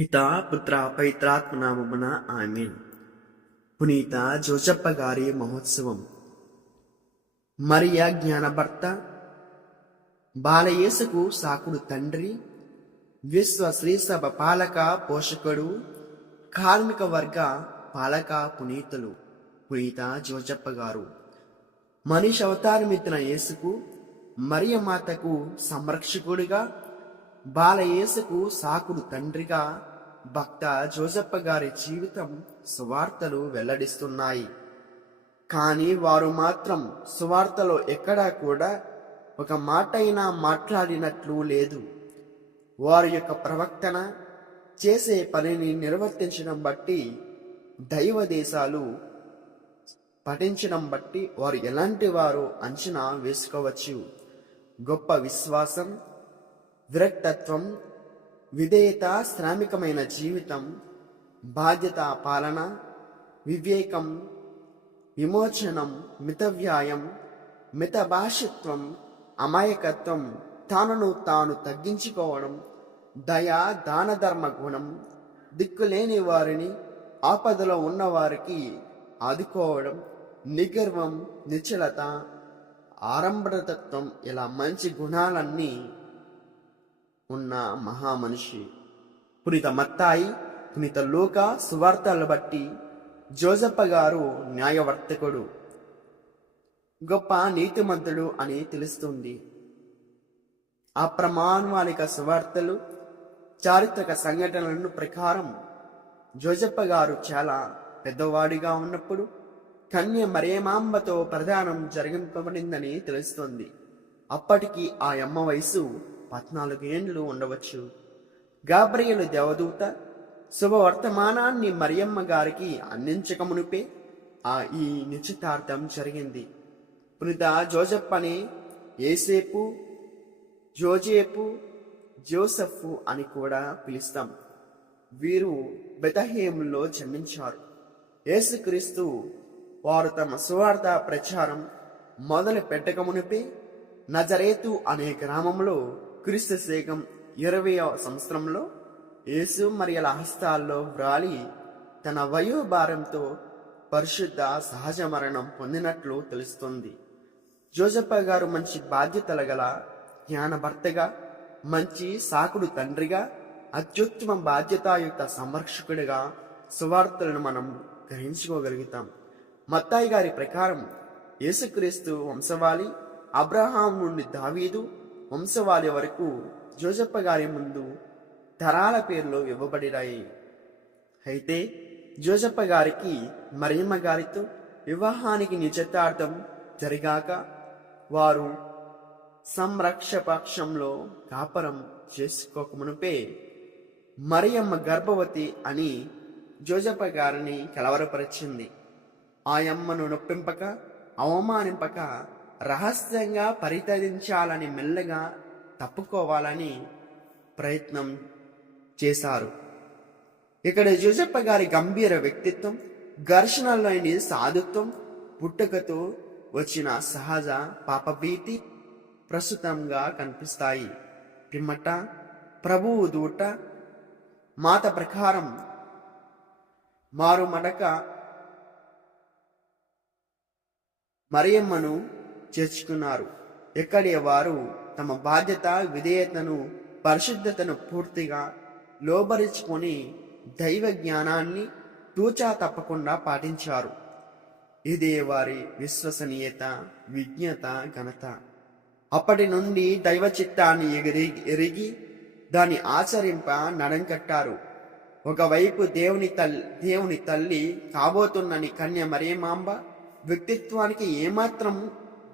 పితా పుత్ర పవిత్రాత్మ నామమున ఆమేన్. పునీత జోసప్ప గారి మహోత్సవం. మరియ జ్ఞానభర్త, బాలయేసుకు సాకుడు తండ్రి, విశ్వ శ్రీసభ పాలక పోషకుడు, కార్మిక వర్గ పాలక పునీతులు పునీత జోసప్ప గారు. మనిషి అవతారమెత్తిన యేసుకు, మరియ మాతకు సంరక్షకుడిగా, బాలయేసుకు సాకుడు తండ్రిగా భక్త జోసప్ప గారి జీవితం సువార్తలు వెల్లడిస్తున్నాయి. కానీ వారు మాత్రం సువార్తలో ఎక్కడా కూడా ఒక మాట అయినా మాట్లాడినట్లు లేదు. వారి యొక్క ప్రవక్తన, చేసే పనిని నిర్వర్తించడం బట్టి, దైవ దేశాలు పఠించడం బట్టి వారు ఎలాంటి వారు అంచనా వేసుకోవచ్చు. గొప్ప విశ్వాసం, విరక్తత్వం, విధేయత, శ్రామికమైన జీవితం, బాధ్యత పాలన, వివేకం, విమోచనం, మితవ్యాయం, మితభాషిత్వం, అమాయకత్వం, తానును తాను తగ్గించుకోవడం, దయ, దాన ధర్మ గుణం, దిక్కులేని వారిని, ఆపదలో ఉన్నవారికి ఆదుకోవడం, నిగర్వం, నిశ్చలత, ఆరంభతత్వం, ఇలా మంచి గుణాలన్నీ ఉన్న మహామనిషి. పునీత మత్తాయి, పునీత లూకా సువార్తలను బట్టి జోసప్ప గారు న్యాయవర్తకుడు, గొప్ప నీతిమంతుడు అని తెలుస్తుంది. అప్రమాణిక సువార్తలు, చారిత్రక సంఘటనలను ప్రకారం జోసప్ప గారు చాలా పెద్దవాడిగా ఉన్నప్పుడు కన్య మరియమాంబతో ప్రదానం జరిగింపబడిందని తెలుస్తుంది. అప్పటికి ఆ అమ్మ వయసు 14 ఏండ్లు ఉండవచ్చు. గాబ్రియేలు దేవదూత శుభవర్తమానాన్ని మరియమ్మ గారికి అందించకమునుపే ఈ నిశ్చితార్థం జరిగింది. పునీత జోసెఫ్ అని ఏసేపు, జోజేపు, జోసెఫ్ అని కూడా పిలుస్తాం. వీరు బెతహేములో జన్మించారు. యేసుక్రీస్తు వారు తమ సువార్త ప్రచారం మొదలు పెట్టకమునిపే నజరేతు అనే గ్రామంలో క్రీస్తు శకం 20వ సంవత్సరంలో యేసు మరియల హస్తాల్లో వ్రాలి తన వయోభారంతో పరిశుద్ధ సహజ మరణం పొందినట్లు తెలుస్తుంది. జోసప్ప గారు మంచి బాధ్యతల గల జ్ఞానభర్తగా, మంచి సాకుడు తండ్రిగా, అత్యుత్తమ బాధ్యతాయుక్త సంరక్షకుడిగా సువార్తలను మనం గ్రహించుకోగలుగుతాం. మత్తాయి గారి ప్రకారం యేసుక్రీస్తు వంశవాళి అబ్రహాం నుండి దావీదు వంశవాళి వరకు జోసప్ప గారి ముందు తరాల పేర్లు ఇవ్వబడినాయి. అయితే జోసప్ప గారికి మరియమ్మ గారితో వివాహానికి నిశ్చితార్థం జరిగాక వారు సంరక్షపక్షంలో కాపరం చేసుకోకమునుపే మరియమ్మ గర్భవతి అని జోసప్ప గారిని కలవరపరిచింది. ఆయమ్మను నొప్పింపక, అవమానింపక, రహస్యంగా పరితరించాలని, మెల్లగా తప్పుకోవాలని ప్రయత్నం చేశారు. ఇక్కడ జోసప్ప గారి గంభీర వ్యక్తిత్వం, ఘర్షణలోని సాధుత్వం, పుట్టుకతో వచ్చిన సహజ పాపభీతి ప్రస్తుతంగా కనిపిస్తాయి. పిమ్మట ప్రభువు దూట మాత ప్రకారం మారుమడక మరియమ్మను చేర్చుకున్నారు. ఎక్కడే వారు తమ బాధ్యత, విధేయతను, పరిశుద్ధతను పూర్తిగా లోబరుచుకొని దైవ జ్ఞానాన్ని తూచా తప్పకుండా పాటించారు. ఇదే వారి విశ్వసనీయత, విజ్ఞత, ఘనత. అప్పటి నుండి దైవ చిత్తాన్ని ఎరిగి దాన్ని ఆచరింప నడంకట్టారు. ఒకవైపు దేవుని తల్లి కాబోతున్నని కన్య మరియమాంబ వ్యక్తిత్వానికి ఏమాత్రం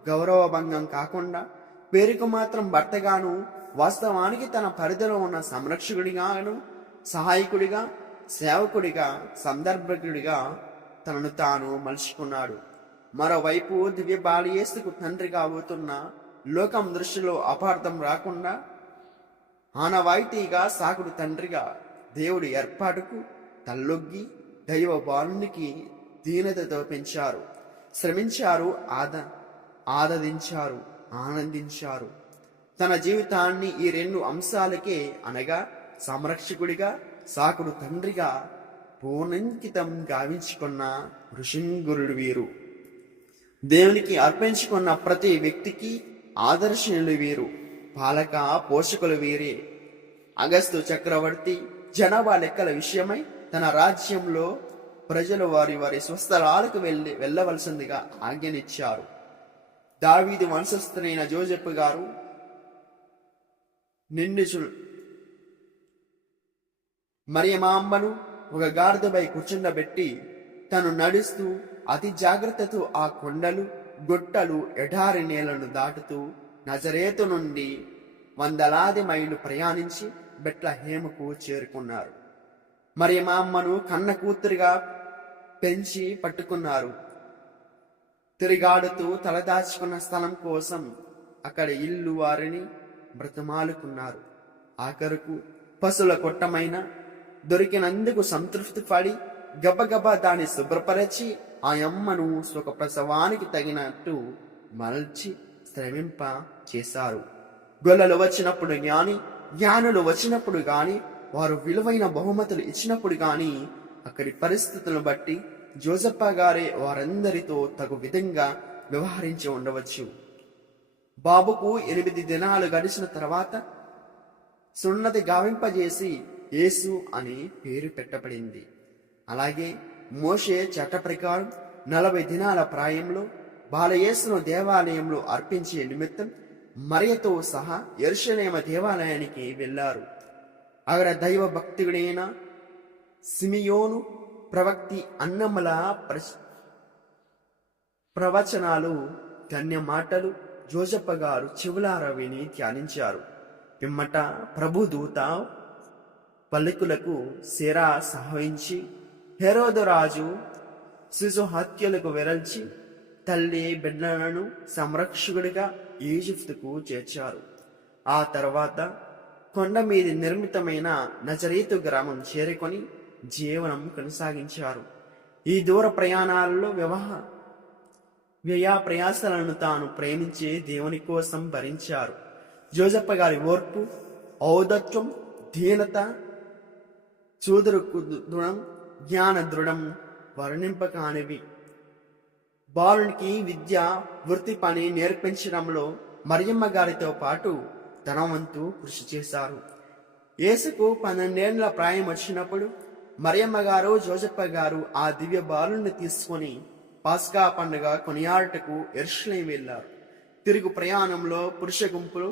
గౌరవభంగం కాకుండా, పేరుకు మాత్రం భర్తగాను, వాస్తవానికి తన పరిధిలో ఉన్న సంరక్షకుడిగాను, సహాయకుడిగా, సేవకుడిగా, సందర్భకుడిగా తనను తాను మలుచుకున్నాడు. మరోవైపు దివ్య బాలయేసుకు తండ్రి కాబోతున్న లోకం దృష్టిలో అపార్థం రాకుండా ఆనవాయితీగా సాకుడు తండ్రిగా దేవుడి ఏర్పాటుకు తల్లొగ్గి దైవ బాలునికి దీనతతో పెంచారు, శ్రమించారు, ఆదదించారు, ఆనందించారు. తన జీవితాన్ని ఈ 2 అంశాలకే అనగా సంరక్షకుడిగా, సాకుడు తండ్రిగా పూర్ణంకితం గావించుకున్న ఋషింగురుడు వీరు. దేవునికి అర్పించుకున్న ప్రతి వ్యక్తికి ఆదర్శనీయులు వీరు. పాలక పోషకులు వీరే. అగస్తు చక్రవర్తి జనాభా లెక్కల విషయమై తన రాజ్యంలో ప్రజలు వారి వారి స్వస్థలాలకు వెళ్ళవలసిందిగా ఆజ్ఞనిచ్చారు. దావీదు వంశస్థులైన జోసెఫ్ గారు మరియమాంబను ఒక గాడిదపై కూర్చుండబెట్టి తను నడుస్తూ అతి జాగ్రత్తతో ఆ కొండలు గుట్టలు ఎడారి నేలను దాటుతూ నజరేతు నుండి వందలాది మైళ్ళు ప్రయాణించి బెత్లెహేముకు చేరుకున్నారు. మరియమాంబను కన్న కూతురిగా పెంచి పట్టుకున్నారు. తిరిగాడుతూ తలదాచుకున్న స్థలం కోసం అక్కడ ఇల్లు వారిని బ్రతమాలుకున్నారు. ఆఖరుకు పశువుల కొట్టమైన దొరికినందుకు సంతృప్తి పడి గబగబా దాన్ని శుభ్రపరచి ఆ అమ్మను సుఖ ప్రసవానికి తగినట్టు మలచి శ్రమింప చేశారు. గొల్లలు వచ్చినప్పుడు జ్ఞానులు వచ్చినప్పుడు గాని, వారు విలువైన బహుమతులు ఇచ్చినప్పుడు గాని, అక్కడి పరిస్థితులను బట్టి జోసెఫ్ గారే వారందరితో తగు విధంగా వ్యవహరించి ఉండవచ్చు. బాబుకు 8 దినాలు గడిచిన తర్వాత సున్నతి గావింపజేసి యేసు అని పేరు పెట్టబడింది. అలాగే మోషే చట్ట ప్రకారం 40 దినాల ప్రాయంలో బాలయేసును దేవాలయంలో అర్పించే నిమిత్తం మరియతో సహా యెరూషలేము దేవాలయానికి వెళ్లారు. అక్కడ దైవ భక్తుడైన సిమియోను ప్రవక్తి అన్నముల ప్రవచనాలు ధన్య మాటలు జోసెఫ్ గారు చెవులారా విని ధ్యానించారు. పిమ్మట ప్రభుదూత పలుకులకు శిరా సహించి హెరోదు రాజు శిశు హత్యలకు వెరల్చి తల్లి బిడ్డలను సంరక్షకుడిగా ఈజిప్టుకు చేర్చారు. ఆ తర్వాత కొండ మీద నిర్మితమైన నజరేతు గ్రామం చేరుకొని జీవనం కొనసాగించారు. ఈ దూర ప్రయాణాలలో వ్యయ ప్రయాసాలను తాను ప్రేమించే దేవుని కోసం భరించారు. జోసెఫ్ గారి ఓర్పు, ఔదత్వం, దీనత, చూదరుకు దృఢం, జ్ఞాన దృఢం వర్ణింపకానివి. బాలునికి విద్య, వృత్తి పని నేర్పించడంలో మరియమ్మ గారితో పాటు తన వంతు కృషి చేశారు. యేసుకు 12 ఏళ్ల ప్రాయం వచ్చినప్పుడు మరియమ్మ గారు జోసెఫ్ గారు ఆ దివ్య బాలుని తీసుకొని పాస్కా పండుగ కొనియాడటకు యెరూషలేము వెళ్లారు. తిరుగు ప్రయాణంలో పురుష గుంపులు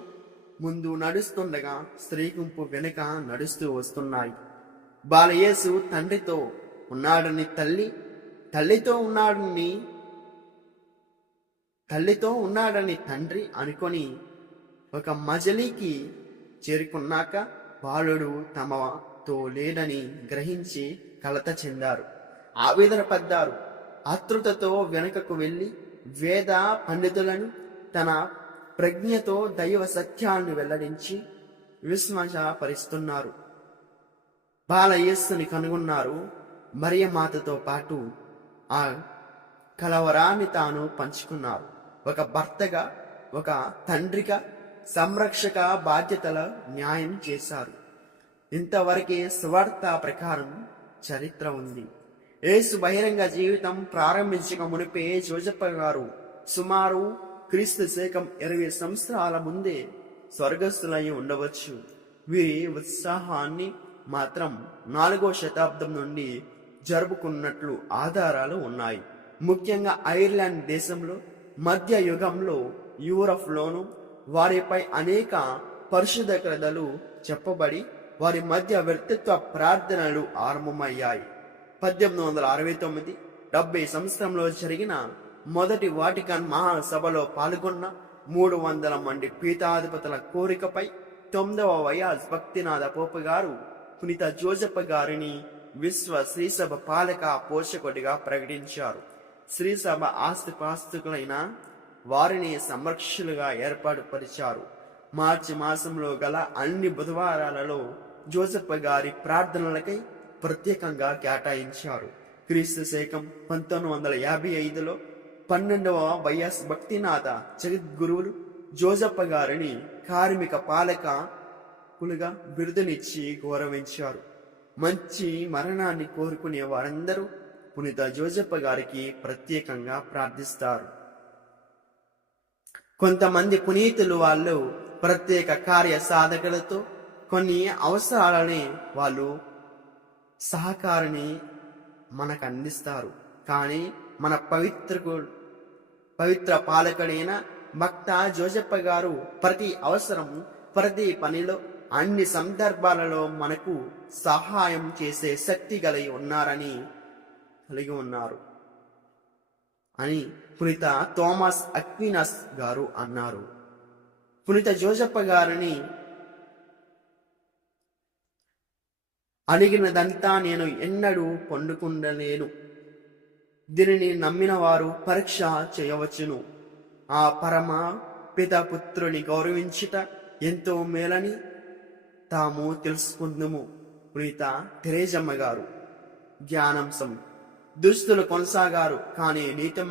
ముందు నడుస్తుండగా స్త్రీ గుంపు వెనుక నడుస్తూ వస్తున్నాయి. బాలయేసు తండ్రితో ఉన్నాడని తల్లితో ఉన్నాడని తండ్రి అనుకొని ఒక మజిలీకి చేరుకున్నాక బాలుడు తమతో లేడని గ్రహించి కలత చెందారు, ఆవేదన పడ్డారు. ఆతృతతో వెనుకకు వెళ్లి వేద పండితులను తన ప్రజ్ఞతో దైవ సత్యాన్ని వెల్లడించి విస్మయపరుస్తున్నారు. బాలయేసుని కనుగొన్నారు. మరియమాతతో పాటు ఆ కలవరాన్ని తాను పంచుకున్నారు. ఒక భర్తగా, ఒక తండ్రిగా, సంరక్షక బాధ్యతల న్యాయం చేశారు. ఇంతవరకే సువార్త ప్రకారం చరిత్ర ఉంది. యేసు బహిరంగ జీవితం ప్రారంభించక మునిపే జోసెఫ్ గారు సుమారు క్రీస్తు శకం 20 సంవత్సరాల ముందే స్వర్గస్థులై ఉండవచ్చు. వీరి ఉత్సాహాన్ని మాత్రం 4వ శతాబ్దం నుండి జరుపుకున్నట్లు ఆధారాలు ఉన్నాయి. ముఖ్యంగా ఐర్లాండ్ దేశంలో మధ్య యుగంలో, యూరప్లోను వారిపై అనేక పరిశుద్ధ కథలు చెప్పబడి వారి మధ్య వ్యక్తిత్వ ప్రార్థనలు ఆరంభమయ్యాయి. 1869-70 సంవత్సరంలో జరిగిన మొదటి వాటికన్ మహాసభలో పాల్గొన్న 300 మంది పీఠాధిపతుల కోరికపై 9వ వయాజ్ భక్తినాథ పోపు గారు పునీత జోసెఫ్ గారిని విశ్వ శ్రీసభ పాలక పోషకుడిగా ప్రకటించారు. శ్రీసభ ఆస్తిపాస్తులైన వారిని సంరక్షకులుగా ఏర్పాటుపరిచారు. మార్చి మాసంలో గల అన్ని బుధవారాలలో జోసెఫ్ గారి ప్రార్థనలకై ప్రత్యేకంగా కేటాయించారు. క్రీస్తు శకం 1955లో 12వ వైఎస్ భక్తినాథ జగద్గురువులు జోసెఫ్ గారిని కార్మిక పాలకులుగా బిరుదునిచ్చి గౌరవించారు. మంచి మరణాన్ని కోరుకునే వారందరూ పునీత జోజప్ప గారికి ప్రత్యేకంగా ప్రార్థిస్తారు. కొంతమంది పునీతులు వాళ్ళు ప్రత్యేక కార్య సాధకులతో కొన్ని అవసరాలని వాళ్ళు సహకారిని మనకు అందిస్తారు. కానీ మన పవిత్ర పాలకుడైన భక్త జోజప్ప గారు ప్రతి అవసరం, ప్రతి పనిలో, అన్ని సందర్భాలలో మనకు సహాయం చేసే శక్తి కలిగి ఉన్నారు అని పునీత థామస్ అక్వినస్ గారు అన్నారు. పునీత జోజప్ప గారిని అడిగినదంతా నేను ఎన్నడూ పొందుకుండలేను, దీనిని నమ్మిన వారు పరీక్ష చేయవచ్చును, ఆ పరమ పిత పుత్రుని గౌరవించుట ఎంతో మేలని తాము తెలుసుకుందుము. పునీత తెరేజమ్మ గారు. జ్ఞానాంశం. దుస్తులు కొనసాగారు, కానీ నీతి